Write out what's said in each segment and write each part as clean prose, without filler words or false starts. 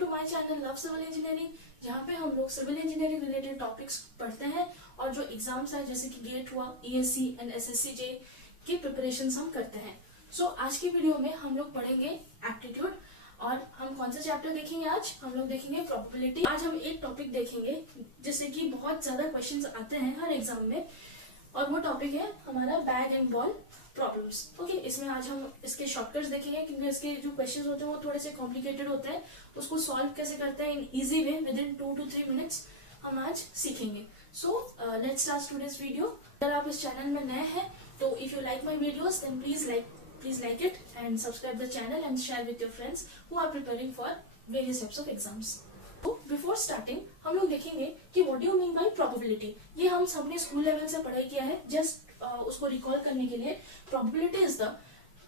To my channel love civil engineering, जहाँ पे हम लोग सिविल इंजीनियरिंग रिलेटेड टॉपिक्स पढ़ते हैं और जो एग्जाम्स है जैसे कि गेट हुआ, ईएससी एंड एसएससी जे की प्रिपरेशन हम करते हैं। सो आज की वीडियो में हम लोग पढ़ेंगे एप्टीट्यूड और हम कौन सा चैप्टर देखेंगे आज हम लोग देखेंगे प्रोबेबिलिटी। आज हम एक टॉपिक देखेंगे जिससे कि बहुत ज्यादा क्वेश्चंस आते हैं हर एग्जाम में और वो टॉपिक है हमारा bag and ball problems. Okay, इसमें आज हम इसके शॉर्टकट्स देखेंगे क्योंकि इसके जो क्वेश्चंस होते हैं वो थोड़े से कॉम्प्लिकेटेड होते हैं, उसको सॉल्व कैसे करते हैं in easy way within 2 to 3 minutes हम आज सीखेंगे। So let's start today's video. अगर आप इस चैनल में नए हैं तो if you like my videos then please like it and subscribe the channel and share with your friends who are preparing for various types of exams. तो before starting हम लोग देखेंगे कि what do you mean by probability. ये हम सबने school level से पढ़ाई किया है, जस्ट उसको रिकॉल करने के लिए। Probability is the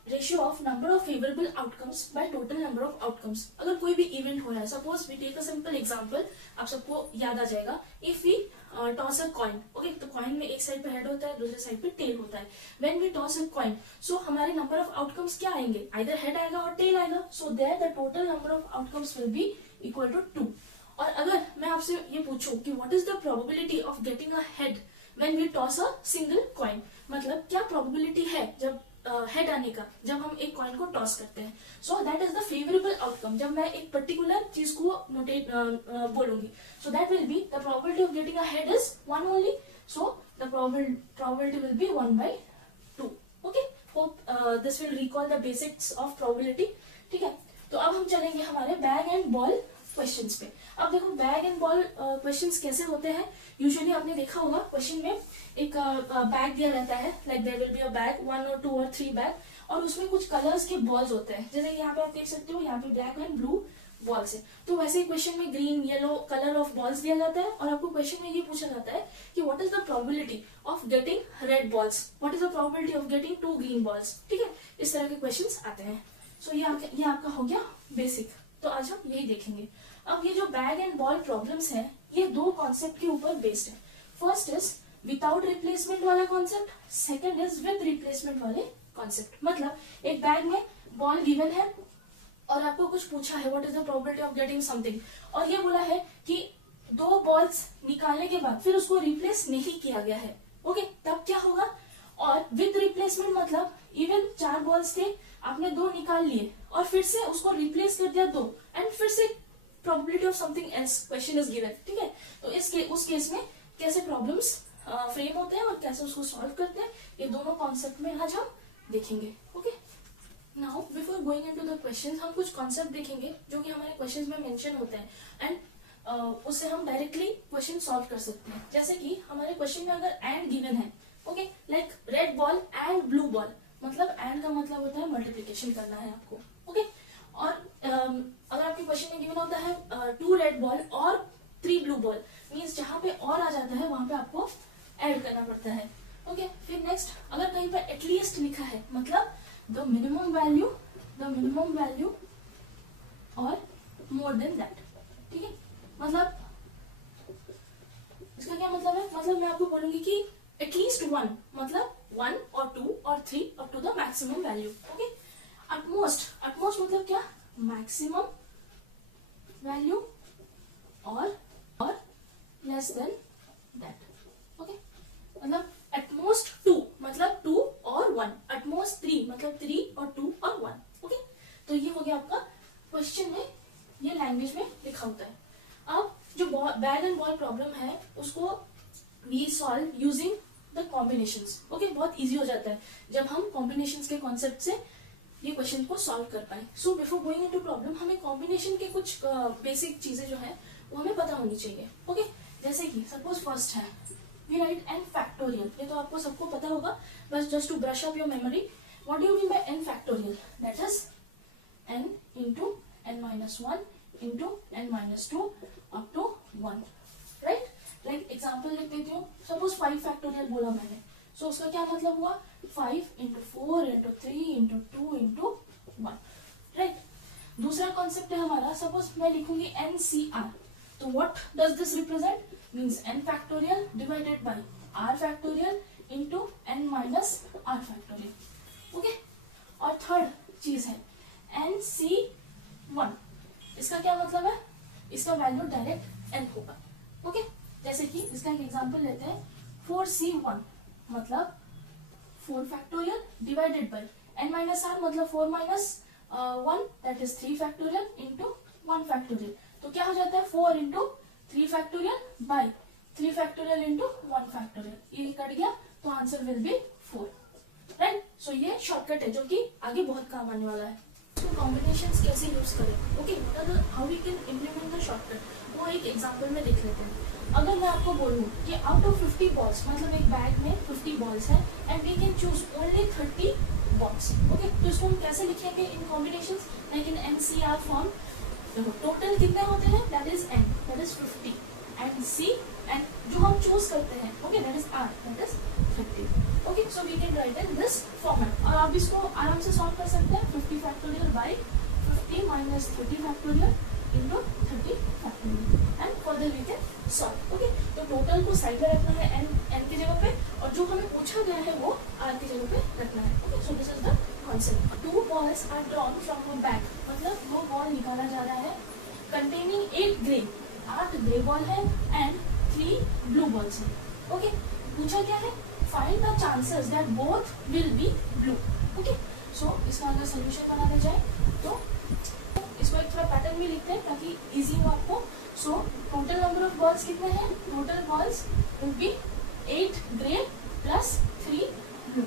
ratio of number of favourable outcomes by total number of outcomes. अगर कोई भी इवेंट हो रहा है, suppose we take a simple example, आप सबको याद आ जाएगा। If we toss a coin, okay, तो कॉइन में एक साइड पे हेड होता है, दूसरे साइड पे टेल होता है। When we toss a coin, so हमारे नंबर ऑफ आउटकम्स क्या आएंगे, आइदर हेड आएगा और टेल आएगा। So there the total number of outcomes will be equal to 2। और अगर मैं आपसे ये पूछूं कि what is the probability of getting a head when we toss a single coin, मतलब क्या प्रोबेबिलिटी है जब हेड आने का, जब हम एक कॉइन को टॉस करते हैं। So that is the favourable outcome. जब मैं एक पर्टिकुलर चीज को नोटेट बोलूंगी, so that will be the probability of getting a head is 1 only. So the probability will be 1/2। Okay, hope this will recall the basics of probability. ठीक है, तो अब हम चलेंगे हमारे बैग एंड बॉल क्वेश्चंस पे। अब देखो बैग एंड बॉल क्वेश्चंस कैसे होते हैं। यूजुअली आपने देखा होगा क्वेश्चन में एक बैग दिया रहता है, like there will be a bag 1 or 2 or 3 bag, और उसमें कुछ कलर्स के बॉल्स होते हैं। जैसे यहाँ पे आप देख सकते हो, यहाँ पे ब्लैक एंड ब्लू बॉल्स है। तो वैसे ही क्वेश्चन में green yellow colour of balls दिया जाता है और आपको क्वेश्चन में ये पूछा जाता है कि what is the probability of getting red balls, what is the probability of getting 2 green balls. ठीक है, इस तरह के क्वेश्चन आते हैं। सो ये आपका हो गया बेसिक। तो आज हम यही देखेंगे। अब ये जो बैग एंड बॉल प्रॉब्लम्स हैं, ये 2 कॉन्सेप्ट के ऊपर बेस्ड है। फर्स्ट इज विदाउट रिप्लेसमेंट वाला concept, second is with replacement वाले कॉन्सेप्ट। मतलब एक बैग में बॉल गिवन है और आपको कुछ पूछा है what is the probability of getting something, और ये बोला है कि 2 बॉल्स निकालने के बाद फिर उसको रिप्लेस नहीं किया गया है। ओके, तब क्या होगा। और विद रिप्लेसमेंट मतलब इवन 4 बॉल्स थे, आपने 2 निकाल लिए और फिर से उसको रिप्लेस कर दिया 2, एंड फिर से probability of something else question is given. ठीक है, तो उस केस में कैसे प्रॉब्लम्स फ्रेम होते हैं और कैसे उसको सॉल्व करते हैं, ये दोनों कॉन्सेप्ट में आज हम देखेंगे। Okay, now before going into the questions, हम कुछ कॉन्सेप्ट देखेंगे जो कि हमारे क्वेश्चंस में मेंशन होते हैं एंड उससे हम डायरेक्टली क्वेश्चन सॉल्व कर सकते हैं। जैसे कि हमारे क्वेश्चन में अगर एंड गिवन है, okay, like red ball and blue ball, मतलब एंड का मतलब होता है मल्टीप्लिकेशन करना है आपको। ओके, और अगर आपके क्वेश्चन में गिवन होता है 2 रेड बॉल और 3 ब्लू बॉल, मीन्स जहां पे और आ जाता है वहां पे आपको ऐड करना पड़ता है। ओके, फिर नेक्स्ट अगर कहीं पे एटलीस्ट लिखा है, मतलब द मिनिमम वैल्यू और मोर देन दैट। ठीक है, मतलब इसका क्या मतलब है, मतलब मैं आपको बोलूंगी कि एटलीस्ट 1, मतलब 1 or 2 or 3 up to the maximum value. Okay, at most मतलब क्या, मैक्सिमम वैल्यू और लेस देन दैट। ओके, मतलब एटमोस्ट 2 मतलब 2 और 1, एटमोस्ट 3 मतलब 3 और 2 और 1। ओके, तो ये हो गया आपका क्वेश्चन में, ये लैंग्वेज में लिखा होता है। अब जो बैग एंड बॉल प्रॉब्लम है उसको we solve using the combinations. Okay, बहुत इजी हो जाता है जब हम कॉम्बिनेशंस के कॉन्सेप्ट से ये क्वेश्चन को सॉल्व कर पाए। So before going into problem, हमें कॉम्बिनेशन के कुछ बेसिक चीजें जो है वो हमें पता होनी चाहिए। ओके, जैसे कि सपोज फर्स्ट है वी राइट n फैक्टोरियल। ये तो आपको सबको पता होगा, बस just to brush up your memory. What do you mean by n factorial, that is n into n minus 1 into n minus 2 up to 1, right. Like example लिख देती हूँ, सपोज 5 फैक्टोरियल बोला मैंने, सो उसका क्या मतलब हुआ, 5 into 4 into 3 into 2 into 1, right. दूसरा कॉन्सेप्ट है हमारा, सपोज मैं लिखूंगी NCR, तो what does this represent, means n factorial divided bye r factorial into n minus r factorial. Okay, और थर्ड चीज है NC1, इसका क्या मतलब है, इसका वैल्यू डायरेक्ट n होगा। ओके, जैसे कि इसका एक एग्जांपल लेते हैं 4c1 मतलब 4 factorial divided bye n minus r मतलब 4 minus 1 that is 3 factorial into 1 factorial. तो क्या हो जाता है 4 into 3 factorial by 3 factorial into 1 factorial. ये कट गया तो आंसर विल बी 4, राइट। सो ये शॉर्टकट है जो कि आगे बहुत काम आने वाला है। तो कॉम्बिनेशंस कैसे यूज करें, okay, how we can implement the shortcut, वो एक एग्जांपल में देख लेते हैं। अगर मैं आपको बोलूं कि आउट ऑफ 50 बॉल्स मतलब एक बैग में 50 बॉल्स है and we can choose only 30 balls, okay, तो इसको हम कैसे लिखेंगे in combinations, like in NCR form. देखो टोटल कितने होते हैं, that is n, that is 50 and c and जो हम चूज करते हैं, okay, that is r, that is 30। Okay, so we can write in this format और आप इसको आराम से सॉल्व कर सकते हैं 50 factorial by 50 minus 30 factorial into 30 factorial and further we can solve. Okay, तो टोटल को साइड में रखना है n की जगह पे और जो हमें पूछा गया है वो r की जगह पे रखना है। Okay, so this is the concept. 2 balls are drawn from a bag मतलब 2 बॉल निकाला जा रहा है containing 8 ग्रे, 8 ग्रे बॉल है एंड 3 ब्लू बॉल्स है। ओके, पूछा क्या है, find the chances that both will be blue. Okay, so इसका अगर सोल्यूशन बनाने जाए तो इसको एक थोड़ा पैटर्न भी लिखते हैं ताकि इजी हो आपको। So total number of balls कितने हैं, total balls will be 8 grey plus 3 blue.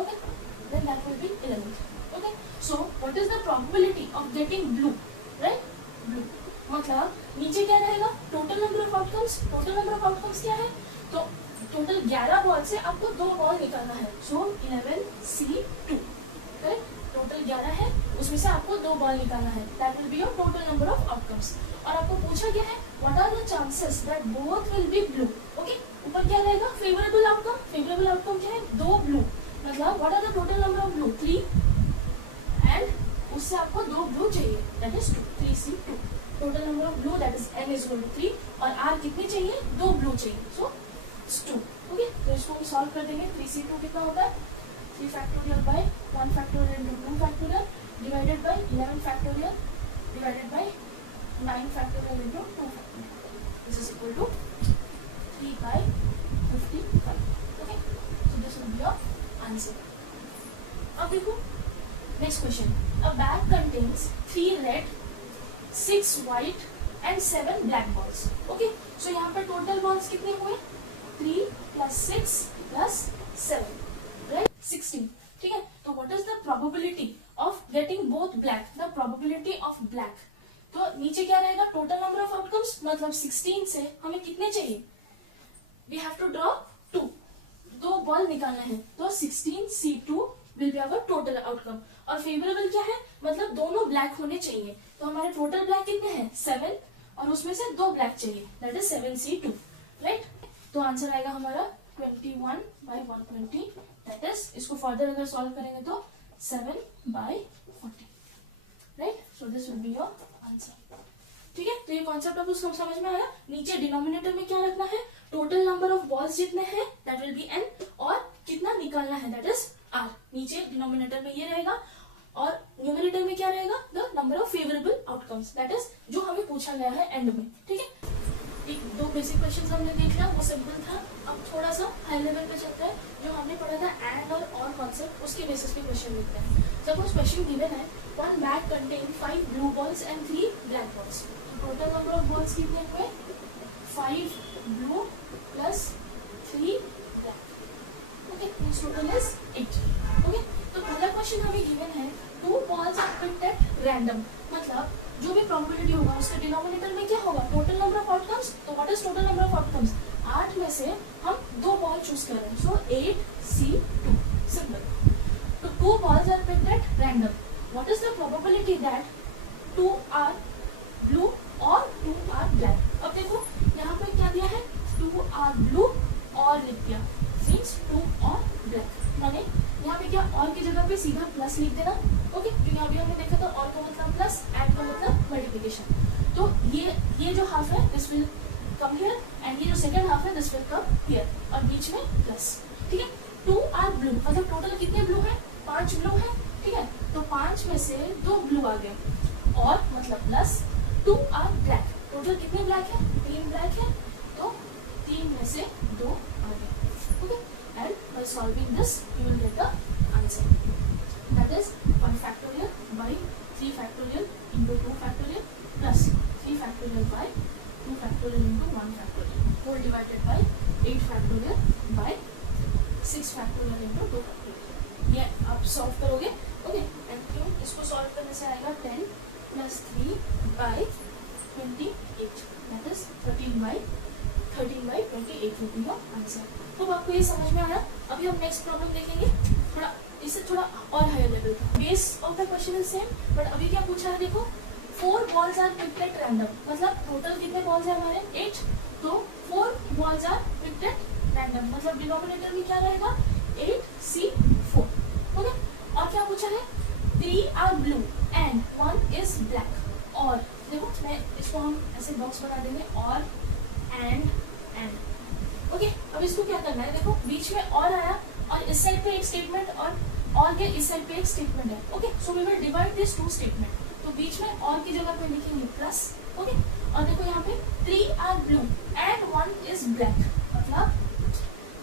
Okay, then that will be 11। okay, so what is the probability of getting blue, right? blue मतलब नीचे क्या रहेगा, total number of outcomes, total number of outcomes क्या है, तो total 11 ball से आपको 2 ball निकालना है, सो 11c2, करेक्ट, टोटल 11 है उसमें से आपको 2 बॉल निकालना है, that will be your total number of outcomes. और आपको पूछा गया है what are the chances that both will be blue. Okay, ऊपर क्या रहेगा, फेवरेबल आउटकम, फेवरेबल आउटकम क्या है, 2 ब्लू मतलब what are the total number of blue 3 and उससे आपको 2 ब्लू चाहिए, that is 2, 3c2, total number of blue that is n is equal to 3 और r कितने चाहिए, 2 ब्लू चाहिए, सो 2। ओके, तो इसको हम सॉल्व कर देंगे। 3c2 कितना होता है, 3 factorial by 1 factorial into 2 factorial divided by 11 factorial divided by 9 factorial into 2 factorial, this is equal to 3 by 55। Okay, so this will be your answer. अब देखो next question, a bag contains 3 red 6 white and 7 black balls. Okay, so यहाँ पर total balls कितने हुए, 3 plus 6 plus 7, right, 16। ठीक है, तो what is the probability of getting both black, the probability of black, तो नीचे क्या रहेगा, टोटल नंबर ऑफ आउटकम्स मतलब 16 से हमें कितने चाहिए, we have to draw 2 ball निकालना है, तो 16c2 will be our total outcome. और फेवरेबल क्या है, मतलब दोनों ब्लैक होने चाहिए, तो हमारे टोटल ब्लैक कितने हैं 7 और उसमें से 2 ब्लैक चाहिए, दैट इज 7c2, राइट। तो आंसर आएगा हमारा 21 बाय 120, दैट इज, इसको फर्दर अगर सॉल्व करेंगे तो 7 by 40, right. So this will be your answer. ठीक है, तो ये कॉन्सेप्ट आपको समझ में आया। नीचे डिनोमिनेटर में क्या रखना है, टोटल नंबर ऑफ बॉल्स जितने हैं दैट विल बी n और कितना निकालना है दैट इज r। नीचे डिनोमिनेटर में ये रहेगा और न्यूमरेटर में क्या रहेगा, the number of favourable outcomes, that is जो हमें पूछा गया है एंड में। ठीक है, एक 2 बेसिक क्वेश्चंस हमने देख लिया, वो सिंपल था। अब थोड़ा सा हाई लेवल पे चलता है, जो हमने पढ़ा था एंड और कॉन्सेप्ट, उसके बेसिस पे क्वेश्चन लिखते हैं। सपोज क्वेश्चन गिवन है, 1 bag contain 5 blue balls and 3 black balls, total number of balls कितने हुए, 5 blue plus 3 black. Okay, total is 8। Okay, तो पहला क्वेश्चन हमें गिवन है 2 balls are picked at random, मतलब जो भी प्रोबेबिलिटी होगा उसके डिनोमिनेटर में क्या होगा, टोटल नंबर ऑफ आउटकम्स। तो what is total number of outcomes, 8 में से हम 2 बॉल चूज कर रहे हैं, सो 8c2, सिंपल। तो 2 balls are picked at random, what is the probability that 2 are blue और 2 are black। अब देखो यहाँ पे क्या दिया है, 2 are blue और लिख दिया, मीन्स 2 और ब्लैक, माने यहाँ पे क्या और की जगह पे सीधा प्लस लिख देना। ओके, जो यहाँ भी हमने देखा था और का मतलब प्लस, एंड का मतलब मल्टीप्लिकेशन। तो ये जो हाफ है this will come here and ये जो सेकंड हाफ है दिस विल कम हियर और बीच में प्लस। ठीक है, 2 आर ब्लू मतलब टोटल कितने ब्लू है, 5 ब्लू है। ठीक है, तो 5 में से 2 ब्लू आ गए और मतलब प्लस 2 आर ब्लैक, टोटल कितने ब्लैक है, 3 ब्लैक है, तो 3 में से 2 आ गए। Okay, and by solving this you will get the answer, that is 1 factorial by 3 factorial into 2 factorial plus 3 factorial by 2 factorial into 1 factorial whole divided by 8 factorial by 6 factorial into 2 factorial. ये आप solve करोगे। Okay, and क्यों इसको solve करने से आएगा 10 plus 3 by 28, that is 13 by 28 will be your answer। तो आपको ये समझ में आया। अभी हम नेक्स्ट प्रॉब्लम देखेंगे, थोड़ा इससे थोड़ा और हायर लेवल का। Base of the question is same, but अभी क्या पूछा है देखो, 4 balls are picked at random, मतलब टोटल कितने बॉल्स है हमारे 8, तो 4 balls are picked at random, मतलब डिनोमिनेटर में क्या रहेगा 8C4। ओके, और क्या पूछा है 3 are blue and 1 is black, और देखो मैं इसको हम ऐसे बॉक्स बना देंगे और एंड। ओके, अब इसको क्या करना है, देखो बीच में और आया और इस साइड पे एक स्टेटमेंट और के इस साइड पे एक स्टेटमेंट है। Okay, so we will divide this 2 statement, तो बीच में और की जगह पे लिखेंगे प्लस। ओके, और देखो यहाँ पे 3 are blue and 1 is black, मतलब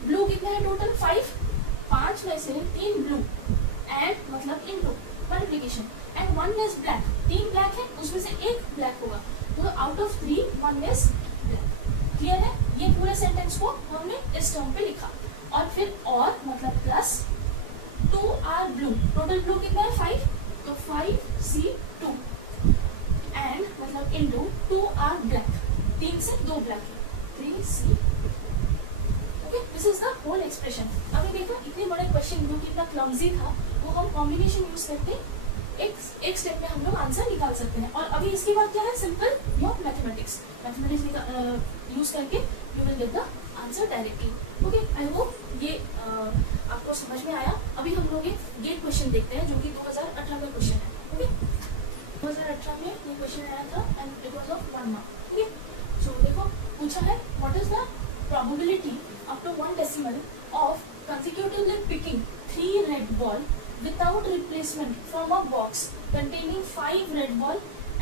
ब्लू कितने हैं टोटल 5 में से 3 ब्लू एंड मतलब into multiplication and 1 is black, 3 black है उसमें से एक ब्लैक होगा, तो out of 3 1 is black। Clear है, ये पूरे सेंटेंस को हमने इस टर्म पे लिखा, और फिर और मतलब plus 2 are blue, total blue कितना है 5, तो 5C2 एंड मतलब इनटू 2 are black, 3 से 2 ब्लैक है 3C। Okay, this is the whole expression. अभी देखो इतने बड़े क्वेश्चन जो कितना क्लमजी था, वो हम कॉम्बिनेशन यूज करके एक स्टेप में हम लोग आंसर निकाल सकते हैं। और अभी इसके बाद क्या है, सिंपल योर मैथमेटिक्स यूज करके you will get the answer directly. Okay, I hope ये आपको समझ में आया। अभी हम लोग एक गेट क्वेश्चन देखते हैं जो कि 2018 में क्वेश्चन है। ओके, 2018 में ये क्वेश्चन आया था and it was of 1 mark. Okay, so देखो पूछा है what is the probability up to 1 decimal of consecutively picking 3 red ball without replacement from a box containing 5 red ball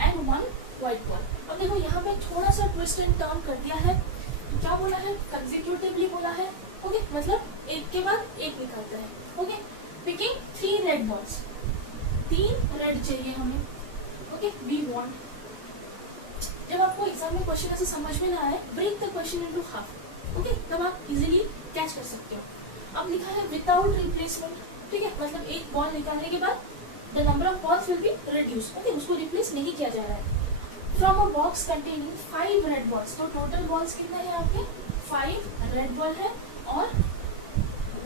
and 1 white ball। अब देखो यहाँ पे थोड़ा सा ट्विस्ट एंड टर्न कर दिया है, तो क्या बोला है कंसेक्यूटिवली बोला है। ओके, मतलब एक के बाद एक निकालता है। Okay, picking 3 red balls, 3 red चाहिए हमें। ओके, वी वांट, जब आपको एग्जाम में क्वेश्चन ऐसे समझ में ना आए, break the question into half. Okay, तब आप इजीली कैच कर सकते हो। अब लिखा है विदाउट रिप्लेसमेंट, ठीक है, मतलब एक बॉल निकालने के बाद the number of balls will be reduce. Okay, उसको रिप्लेस नहीं किया जा रहा है। From a box containing 5 red balls, तो टोटल बॉल्स कितना है आपके 5 रेड बॉल है और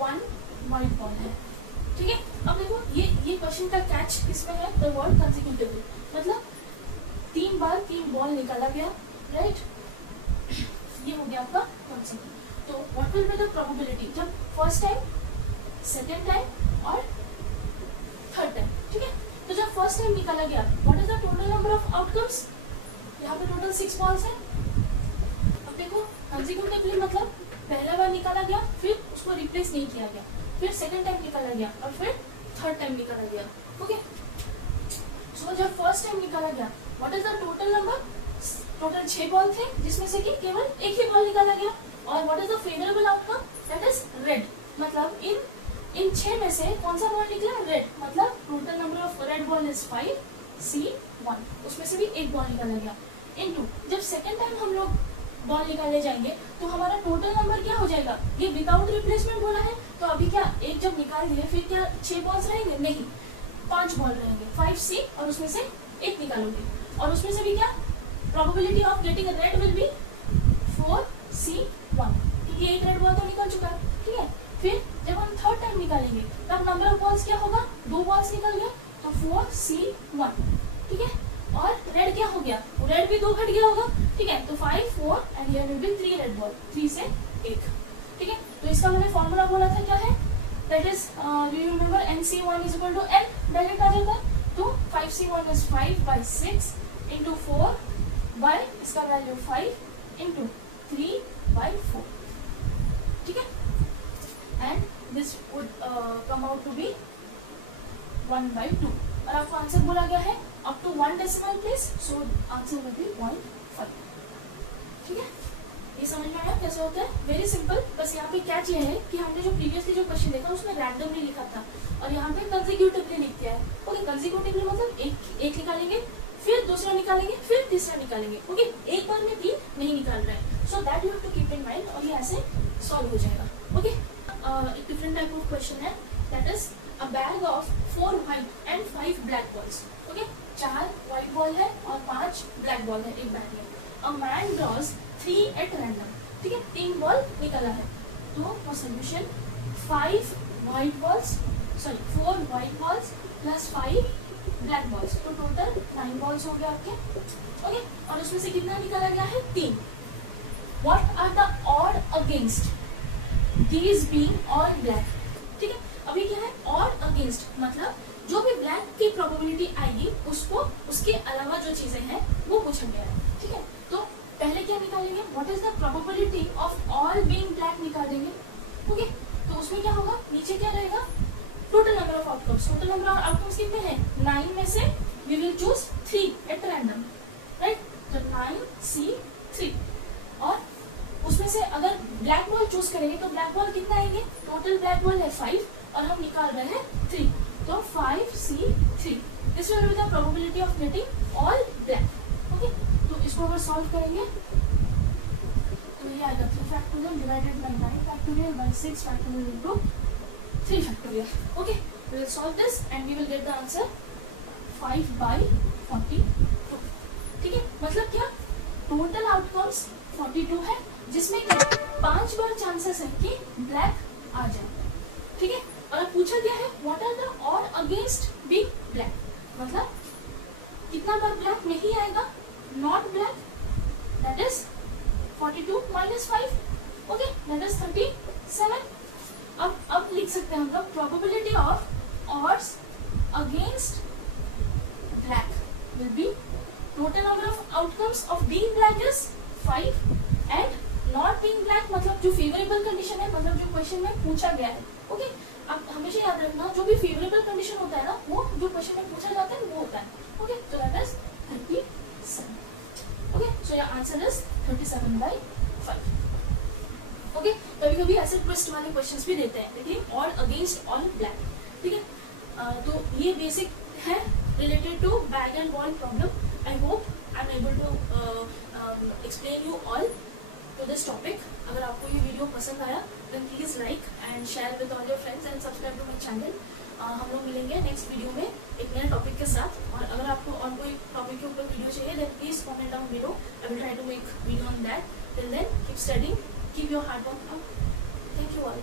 1 व्हाइट बॉल है। ठीक है, अब देखो ये क्वेश्चन का कैच किसमें है, द वर्ड कंसेक्यूटिवली, मतलब 3 बार 3 बॉल निकाला गया, राइट, ये हो गया आपका कॉन्सेप्ट। तो what will be the probability जब फर्स्ट टाइम, सेकेंड टाइम और थर्ड टाइम। ठीक है, तो जब फर्स्ट टाइम निकाला गया, what is the total number of outcomes, यहाँ पे टोटल 6 बॉल्स है। अब देखो कंसेक्यूटिवली मतलब पहला बार निकाला गया, फिर उसको रिप्लेस नहीं किया गया, फिर सेकेंड टाइम निकाला गया और फिर थर्ड टाइम निकाला गया। ओके, सो जब फर्स्ट टाइम निकाला गया, what is the total number, total 6 ball थे जिसमें से कि केवल एक ही बॉल निकाला गया, और what is the favourable outcome, that is red, मतलब इन 6 में से कौन सा बॉल निकला, रेड, मतलब total number of red ball is 5C1, उसमें से भी एक बॉल निकाला गया, इनटू जब सेकेंड टाइम हम लोग बॉल निकालने जाएंगे तो हमारा टोटल नंबर क्या हो जाएगा, ये विदाउट रिप्लेसमेंट बोला है, तो अभी क्या एक जब निकाल दिए फिर क्या 6 बॉल्स रहेंगे, नहीं 5 बॉल रहेंगे, 5C, और उसमें से एक निकालोगे, और उसमें से भी क्या probability of getting red will be 4C1, क्योंकि एक रेड बॉल तो निकल चुका है। ठीक है, फिर जब हम थर्ड टाइम निकालेंगे तब नंबर ऑफ बॉल्स क्या होगा, 2 बॉल्स निकल गए तो 4C1। ठीक है, और रेड क्या हो गया, रेड भी 2 घट गया होगा। ठीक है, तो 5 4 and here will be 3 red ball, 3 से 1। ठीक है, तो इसका मैंने फॉर्मूला बोला था क्या है, that is do you remember NC1 is equal to N, direct आ जाता है, तो 5C1 इज 5/6 इंटू 4 बाय इसका वैल्यू 5 इंटू 3/4। ठीक है, and this would come out to be 1/2, और आपको आंसर बोला गया है up to 1 decimal place, so answer will be 1/5। समझ में आया कैसे होता है? Very simple. बस यहाँ पे क्या चाहिए है कि हमने जो प्रीवियसली जो क्वेश्चन देखा उसमें रैंडमली लिखा था और यहाँ पे कंसेक्यूटिवली लिख दिया है। ओके, कंसेक्यूटिवली मतलब एक निकालेंगे, फिर दूसरा निकालेंगे, फिर तीसरा निकालेंगे। ओके, एक बार में 3 नहीं निकाल रहे हैं। So that you have to keep in mind और ये ऐसे सॉल्व हो जाएगा। ओके, एक डिफरेंट टाइप ऑफ क्वेश्चन है, that is a bag of 4 white and 5 black balls. Okay, 4 white ball है और 5 ब्लैक बॉल है एक बैग में। A man draws 3 at random. ठीक है, 3 बॉल निकला है तो for solution 4 white balls plus 5 black balls, तो टोटल 9 बॉल्स हो गए आपके। ओके, और उसमें से कितना निकाला गया है? 3। What are the odd against these being all black. ठीक है, अभी क्या है? ऑड अगेंस्ट मतलब जो भी ब्लैक की प्रोबेबिलिटी आएगी उसको उसके अलावा जो चीजें हैं वो पूछा गया है। ठीक है, तो पहले क्या निकालेंगे? What is the probability of all being black निकालेंगे। ओके, तो उसमें क्या होगा? नीचे क्या रहेगा? Total number of outcomes. Total number of outcomes कितने हैं? 9 में से we will choose 3 at random, right? तो 9C3 और उसमें से अगर ब्लैक बॉल चूज करेंगे तो ब्लैक बॉल कितना आएंगे? टोटल ब्लैक बॉल है 5 और हम निकाल रहे हैं 3, तो 5C3। This will be the probability of getting all black. Okay, तो इसको अगर सॉल्व करेंगे तो ये आएगा 3 factorial divided by 9 factorial by 6 factorial into 3 factorial. Okay, we will solve this and we will get the answer 5/42। ठीक है, मतलब क्या? टोटल आउटकम्स 42 है जिसमें 5 बार चांसेस है कि ब्लैक आ जाए। ठीक है, और अब पूछा गया है what are the odd against being black, मतलब कितना बार ब्लैक नहीं आएगा, not black, that is 42 minus 5। Okay, that is 37। अब लिख सकते हैं हम लोग probability of odds against black will be total number of outcomes of being black is 5 and not being black मतलब जो फेवरेबल कंडीशन है, मतलब जो क्वेश्चन में पूछा गया है। ओके, अब हमेशा याद रखना जो भी फेवरेबल कंडीशन होता है ना वो जो क्वेश्चन में पूछा जाता है वो होता है। ओके, तो that is 37। Okay, so your answer is 37/5। Okay, कभी कभी ऐसे ट्विस्ट वाले क्वेश्चंस भी देते हैं, देखिए ऑड अगेंस्ट ऑल ब्लैक। ठीक है, तो ये बेसिक है related to bag and ball problem. I hope I am able to explain you all to this topic. अगर आपको ये वीडियो पसंद आया then please like and share with all your friends and subscribe to my channel. हम लोग मिलेंगे next video में एक नए टॉपिक के साथ, और अगर आपको और कोई टॉपिक के ऊपर वीडियो चाहिए then please comment down below. I will try to make video on that. Till then keep studying, keep your hard work up. Thank you all.